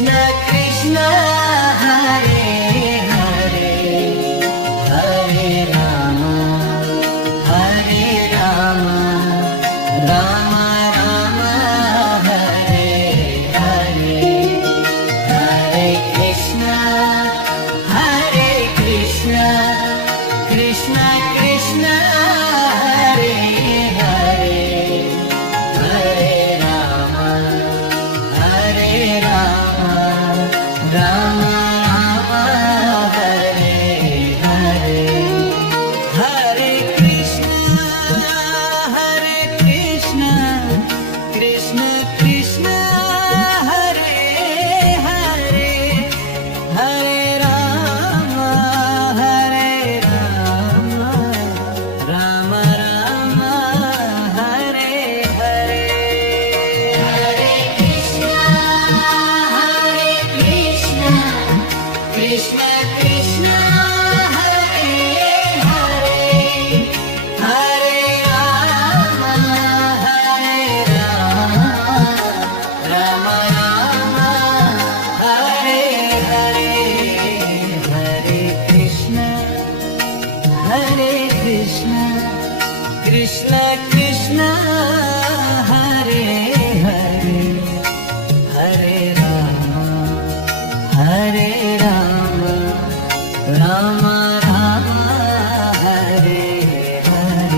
Krishna Hare Hare Hare Ram Ram Ram Hare Hare Hare Krishna Krishna Krishna Hare Hare Hare Ram Ram Ram Hare Hare Hare Krishna Krishna Krishna Hare Hare Hare Ram Ram Ram Hare Hare Hare Krishna Krishna Krishna Hare Hare Hare Ram Ram Ram Hare Hare Hare Krishna Krishna Krishna Hare Hare Hare Ram Ram Ram Hare Hare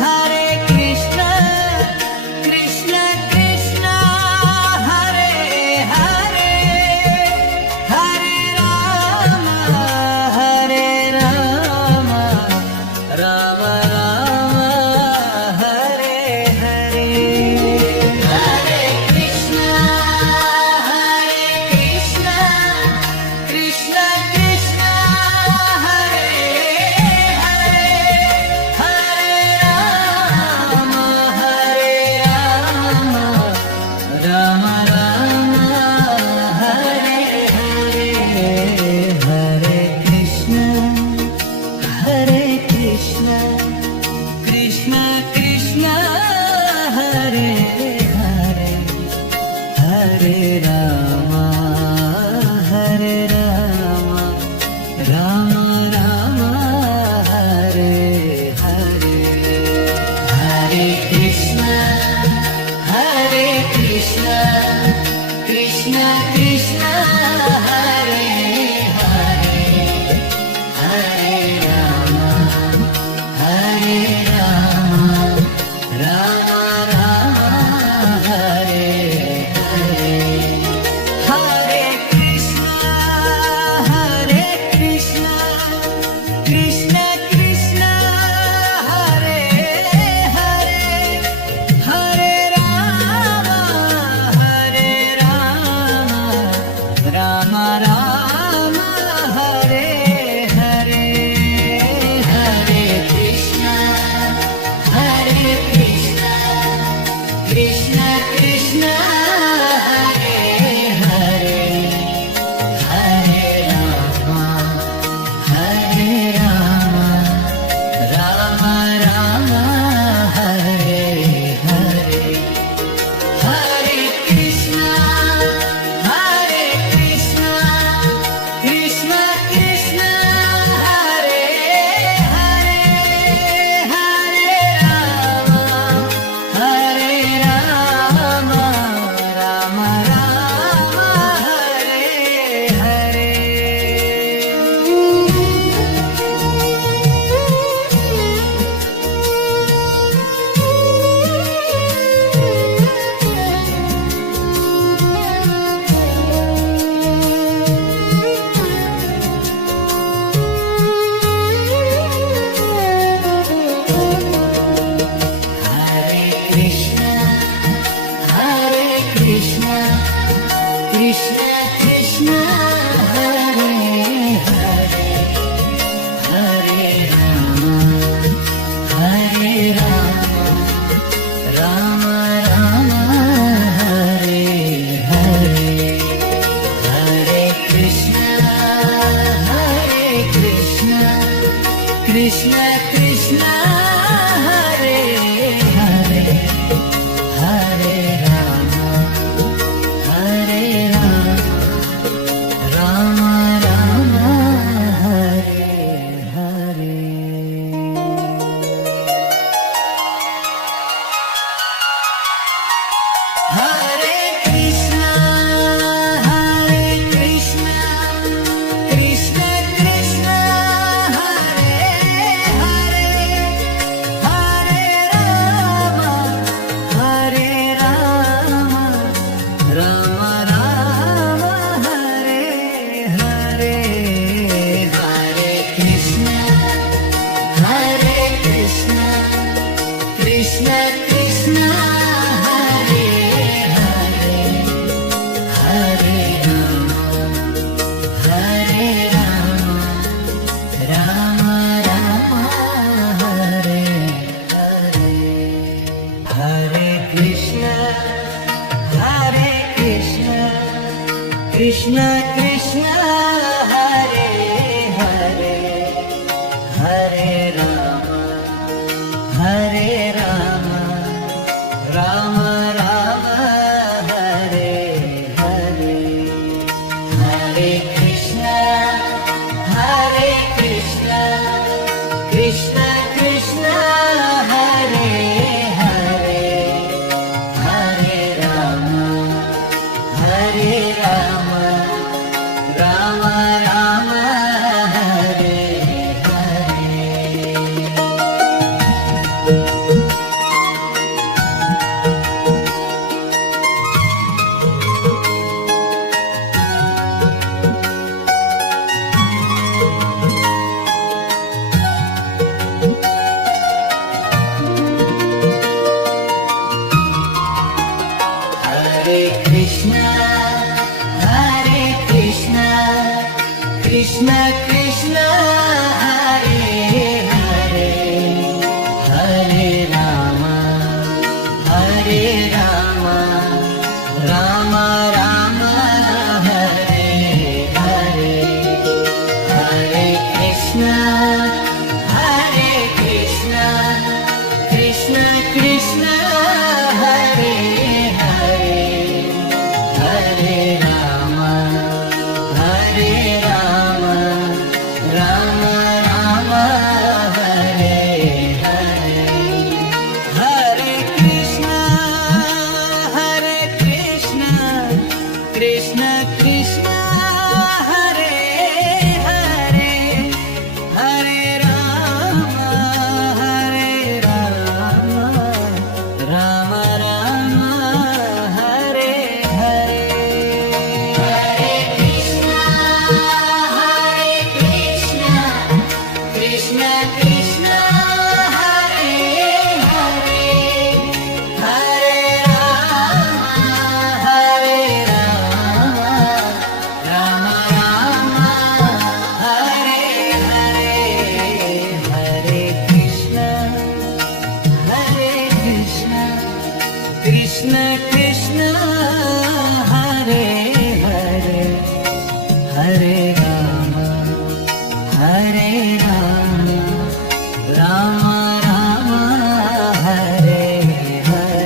Hare Krishna Krishna Krishna Hare Hare Hare Ram Ram Ram Hare Hare Hare Krishna Krishna Krishna Hare Hare Hare Ram Ram Ram Hare Hare Hare Krishna Krishna Krishna Hare Hare Hare Ram Ram Ram Hare Hare Hare Krishna Krishna Krishna Hare Hare Hare Ram Ram Ram Hare Hare Hare Krishna Krishna Krishna Hare Hare Hare Ram Ram Ram Hare Hare Hare Krishna Krishna Krishna Hare Hare Hare Ram Krishna Krishna Hare Hare Hare Ram Ram Ram Hare Hare Hare Krishna Krishna Krishna Hare Hare Hare Ram Ram Ram Hare Hare Hare Krishna Krishna Krishna Hare Hare Hare Ram Ram Ram Hare Hare Hare Krishna Krishna Krishna Hare Hare Hare Ram Ram Ram Hare Hare Hare Krishna Krishna Krishna Hare Hare Hare Ram Ram Ram Hare Hare Hare Krishna Krishna Krishna Hare Hare Hare Ram Ram Ram Hare Hare Hare Krishna Krishna Krishna Hare Hare Hare Ram Ram Ram Hare Hare Hare Krishna Krishna Krishna Hare Hare Hare Ram Ram Ram Hare Hare Hare Krishna Krishna Krishna Hare Hare Hare Ram Ram Ram Hare Hare Hare Krishna Krishna Krishna Hare Hare Hare Ram Ram Ram Hare Hare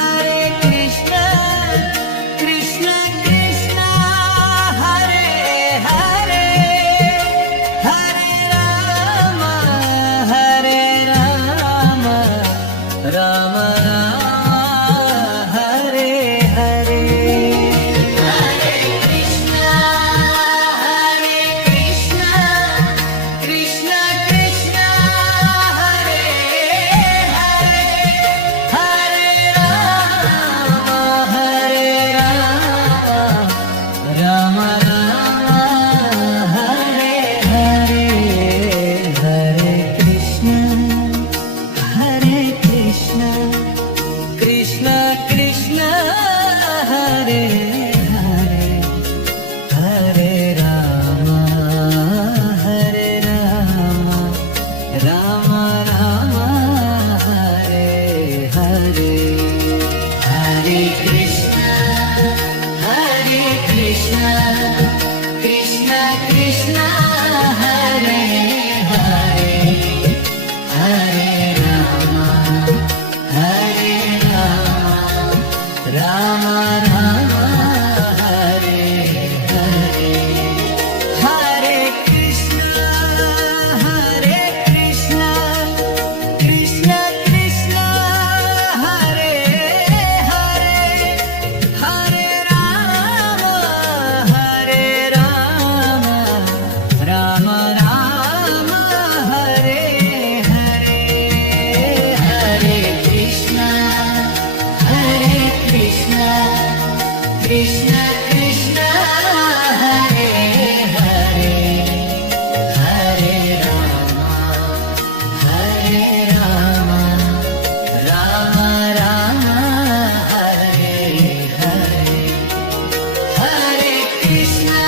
Hare Krishna Krishna Krishna Hare Hare Hare Ram Ram Hare Hare Hare Krishna Krishna Krishna Hare Hare Hare Ram Ram Hare Hare Hare Krishna Hare Krishna, Hare Krishna, Krishna Krishna, Hare Hare, Hare Rama, Hare Rama, Rama Rama, Hare Hare. Hare Krishna, Hare Krishna, Krishna Krishna, Hare Hare, Hare Rama, Hare Rama, Rama Rama, Hare Hare. Hare Krishna, Hare Krishna, Krishna Krishna, Hare Hare, Hare Rama, Hare Rama, Rama Rama, Hare Hare. Hare Krishna,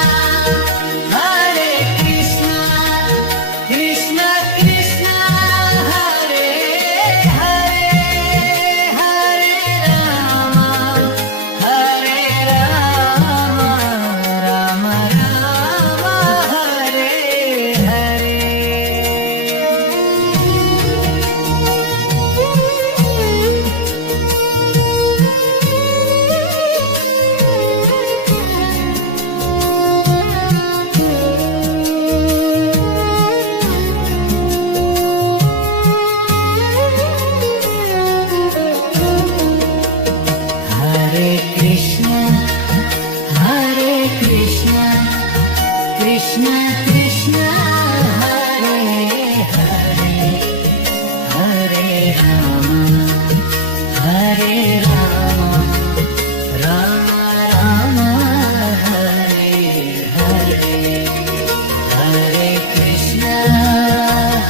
Hare Krishna, Krishna Krishna, Hare Hare, Hare Rama, Hare Rama, Rama Rama, Hare Hare. Hare Krishna, Hare Krishna, Krishna Krishna, Hare Hare, Hare Rama, Hare Rama, Rama Rama, Hare Hare. Hare Krishna,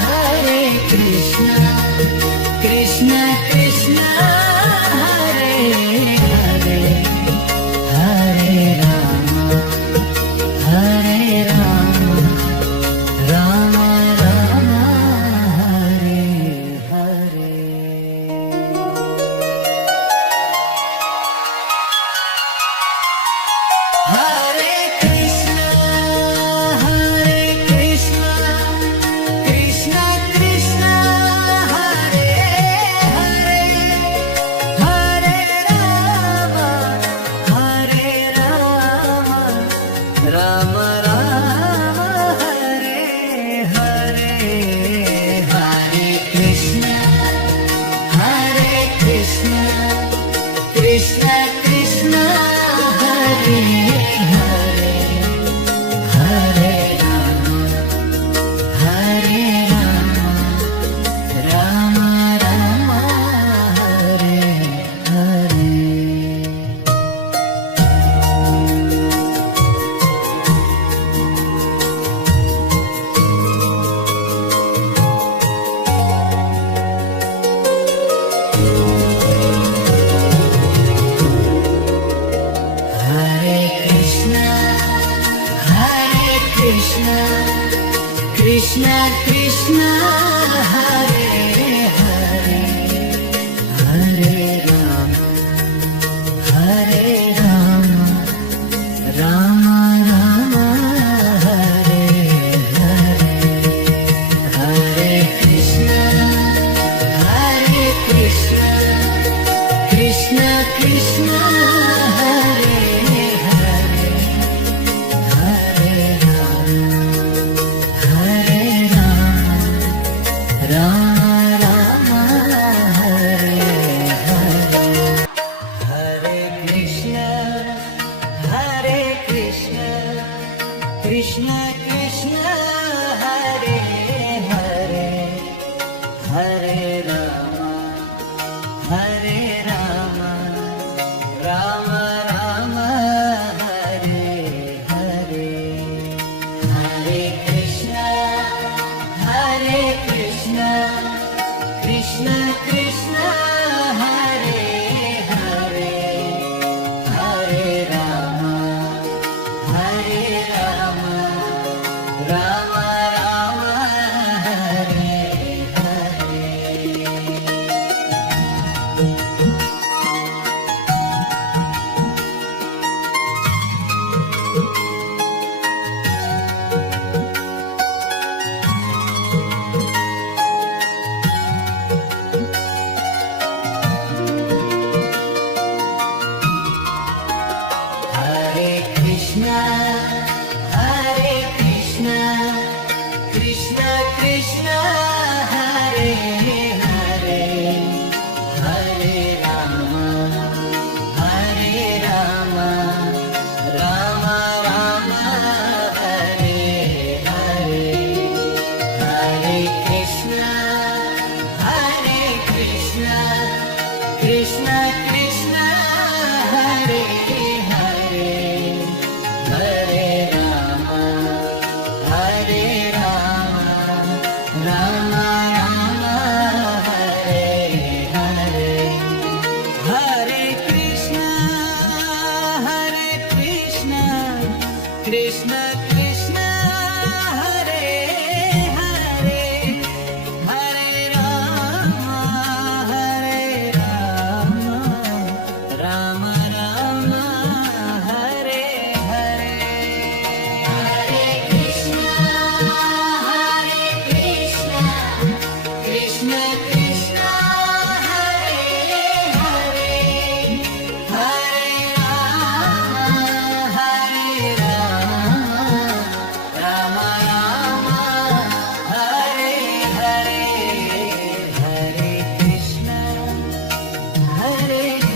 Hare Krishna, Krishna Krishna, Hare Hare, Hare Rama, Hare Rama, Rama Rama, Hare Hare. Hare Krishna, Hare Krishna, Krishna Krishna, Hare Hare, Hare Rama, Hare Rama, Rama Rama, Hare Hare. Hare Krishna, Hare Krishna, Krishna Krishna, Hare Hare, Hare Rama, Hare Rama, Rama Rama, Hare Hare. Hare Krishna, Hare Krishna, Krishna Krishna, Hare Hare, Hare Rama, Hare Rama, Rama Rama, Hare Hare. Hare Krishna, Hare Krishna, Krishna Krishna, Hare Hare, Hare Rama, Hare Rama, Rama Rama, Hare Hare. Hare Krishna, Hare Krishna, Krishna Krishna, Hare Hare, Hare Rama, Hare Rama,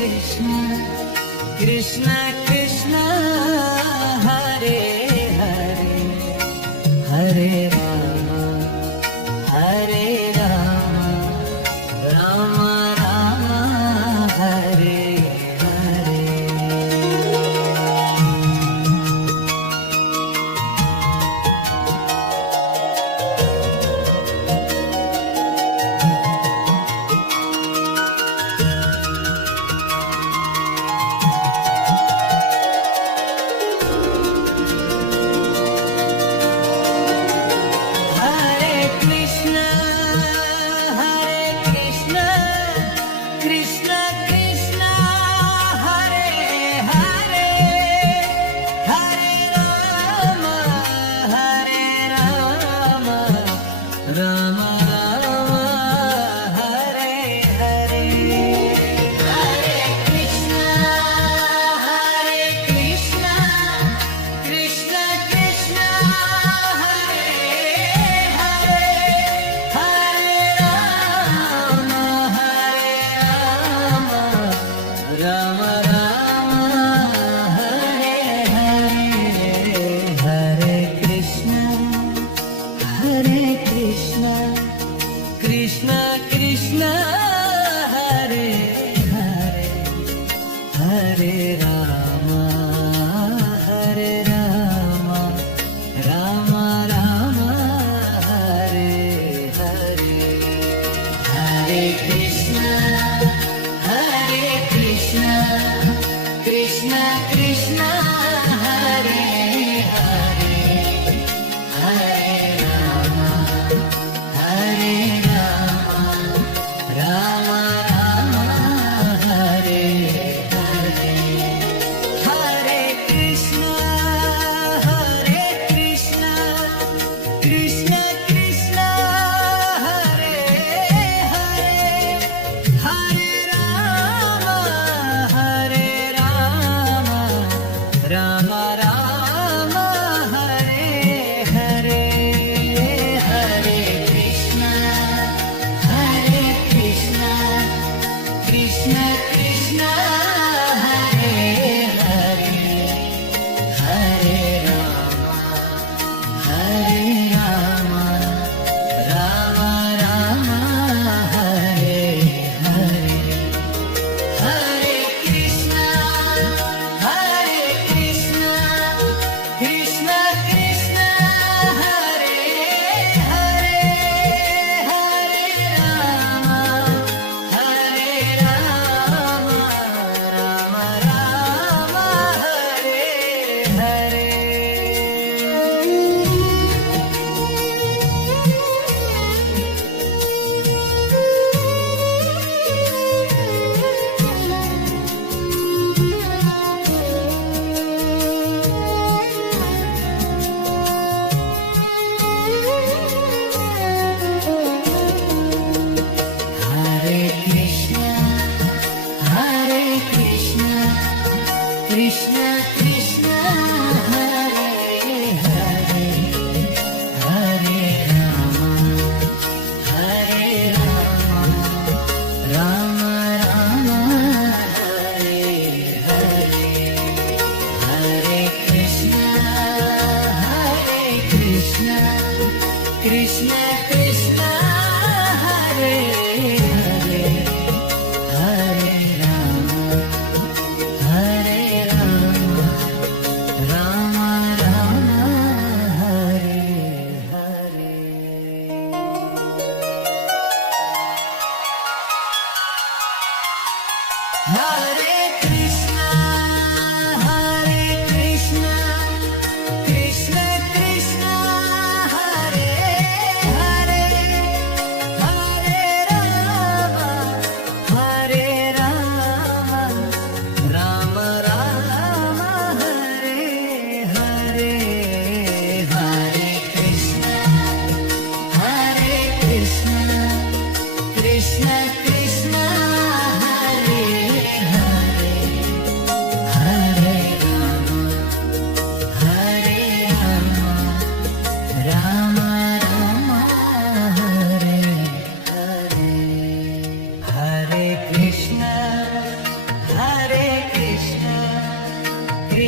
Krishna Krishna Krishna Hare Hare Hare Rama Hare Rama Rama Rama Hare Hare Hare Krishna, Hare Krishna, Krishna Krishna, Hare Hare, Hare Rama, Hare Rama, Rama Rama, Hare Hare. Hare Krishna, Hare Krishna, Krishna Krishna, Hare Hare, Hare Rama, Hare Rama, Rama Rama, Hare Hare. Hare Krishna, Hare Krishna, Krishna Krishna, Hare Hare, Hare Rama, Hare Rama, Rama Rama, Hare Hare. Hare Krishna, Hare Krishna, Krishna Krishna, Hare Hare, Hare Rama, Hare Rama, Rama Rama, Hare Hare. Hare Krishna, Hare Krishna, Krishna Krishna, Hare Hare, Hare Rama, Hare Rama, Rama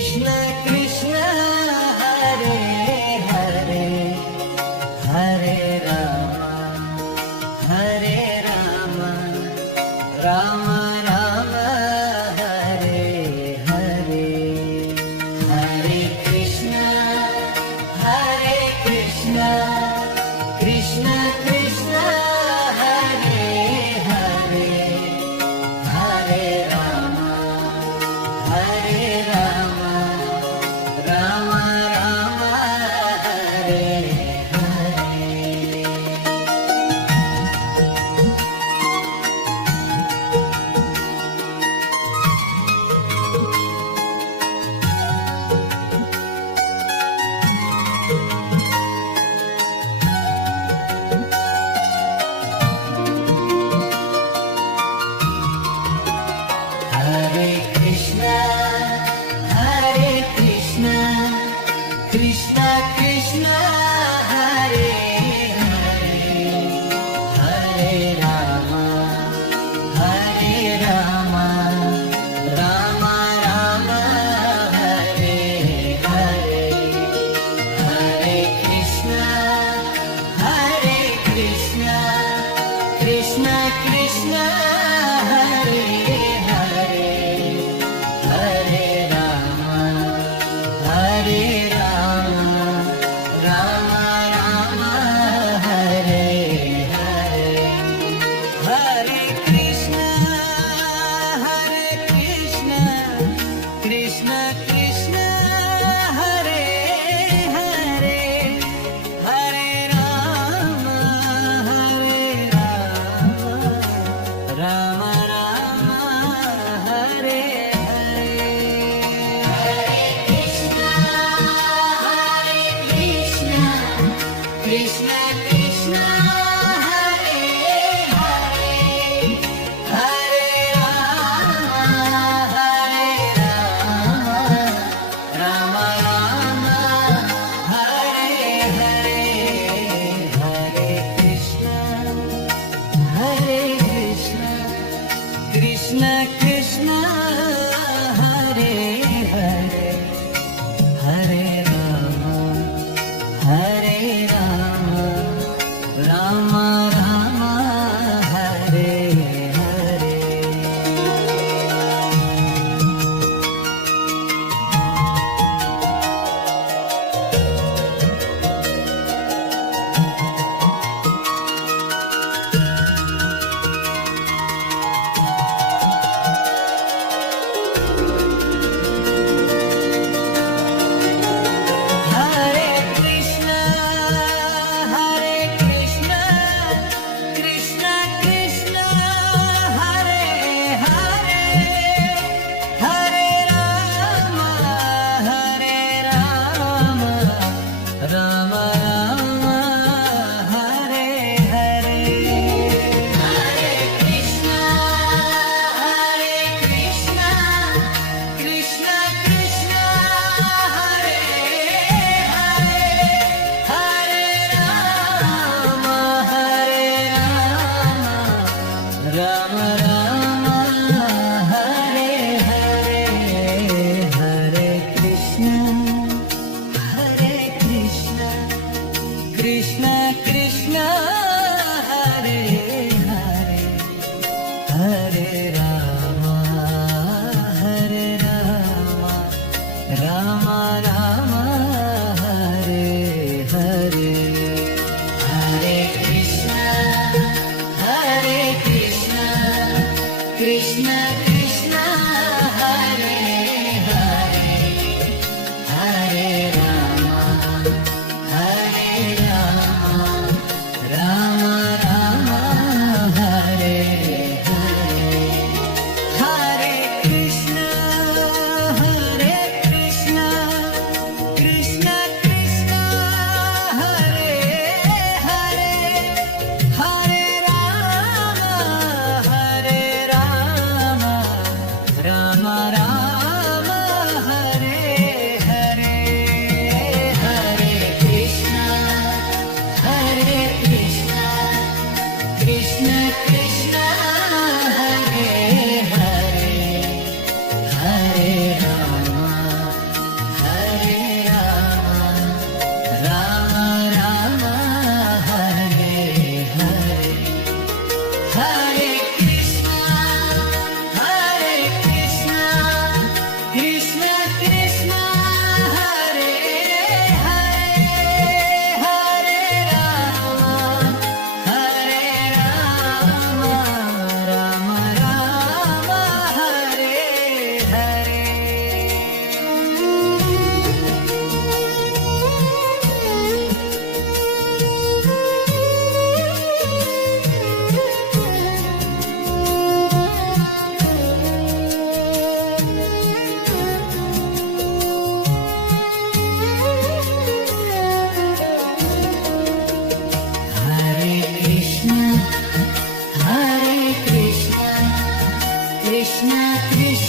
Krishna Krishna Hare Hare Hare Ram Ram Ram Hare Hare Hare Krishna Krishna Krishna Hare Hare Hare Ram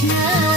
Krishna